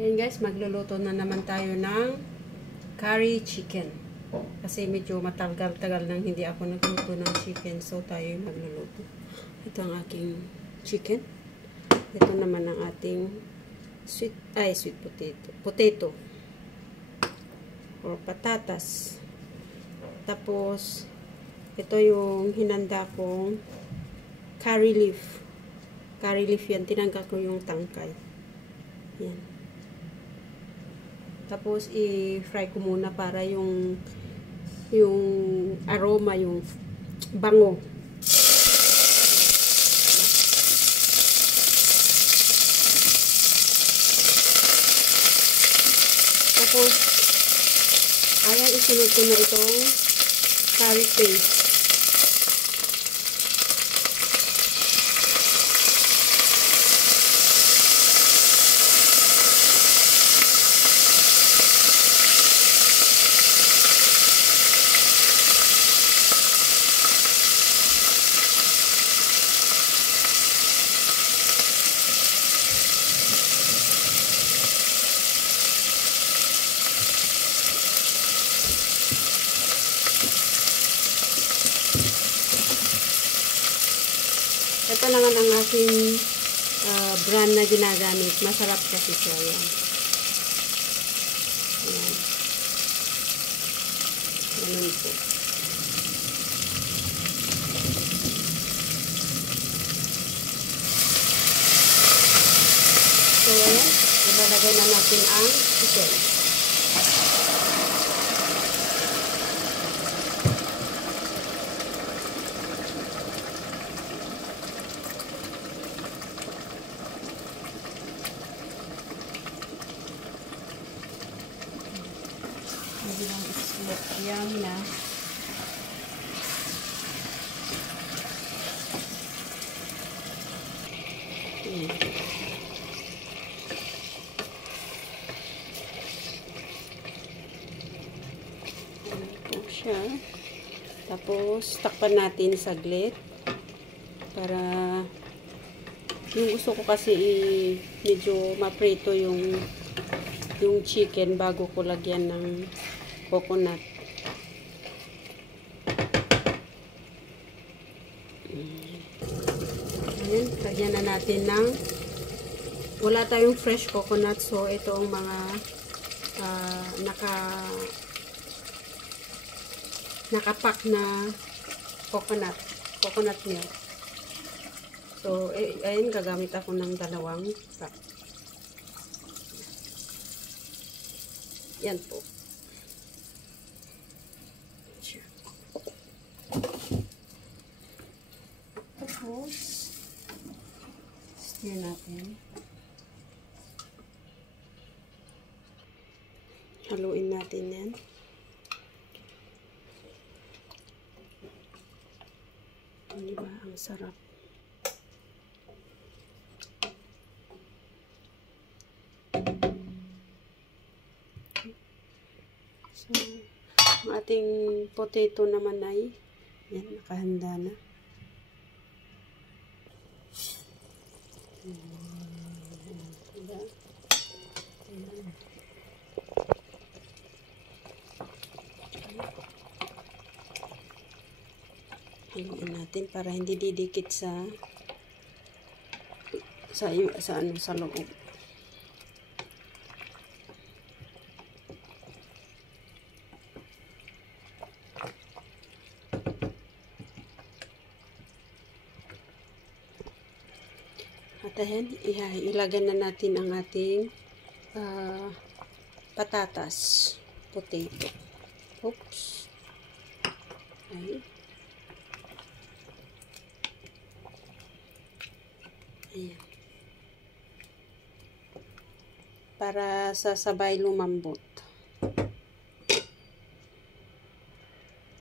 Ayan guys, magluluto na naman tayo ng curry chicken. Kasi medyo matagal-tagal nang hindi ako nagluto ng chicken. So tayo magluluto. Ito ang aking chicken. Ito naman ang ating sweet potato. Or patatas. Tapos, ito yung hinanda kong curry leaf. Curry leaf yan. Tinanggal ko yung tangkay. Yan. Tapos, i-fry ko muna para yung aroma, yung bango. Tapos, ayan, isunod ko na itong curry paste. Ito naman ang aking brand na ginagamit. Masarap kasi siya. Yan. Yan. Ganun po. So, ayan. Ilalagay na natin ang chicken. Bilang islot yan na ito siya. Tapos takpan natin saglit para yung gusto ko kasi medyo maprito yung chicken bago ko lagyan ng coconut. Ayan, lagyan na natin ng wala tayong fresh coconut, so ito ang mga nakapack na coconut milk. So ayun, gagamit ako ng dalawang pack. Yan po. Tapos, stir natin. Haluin natin yan. Diba? Ang sarap. So, ang ating potato naman ay yan, nakahanda na. Diba? Ayan. Haluin natin para hindi didikit sa loob. At ayan, ilagay na natin ang ating patatas, potato. Oops. Okay. Ayan. Para sasabay lumambot.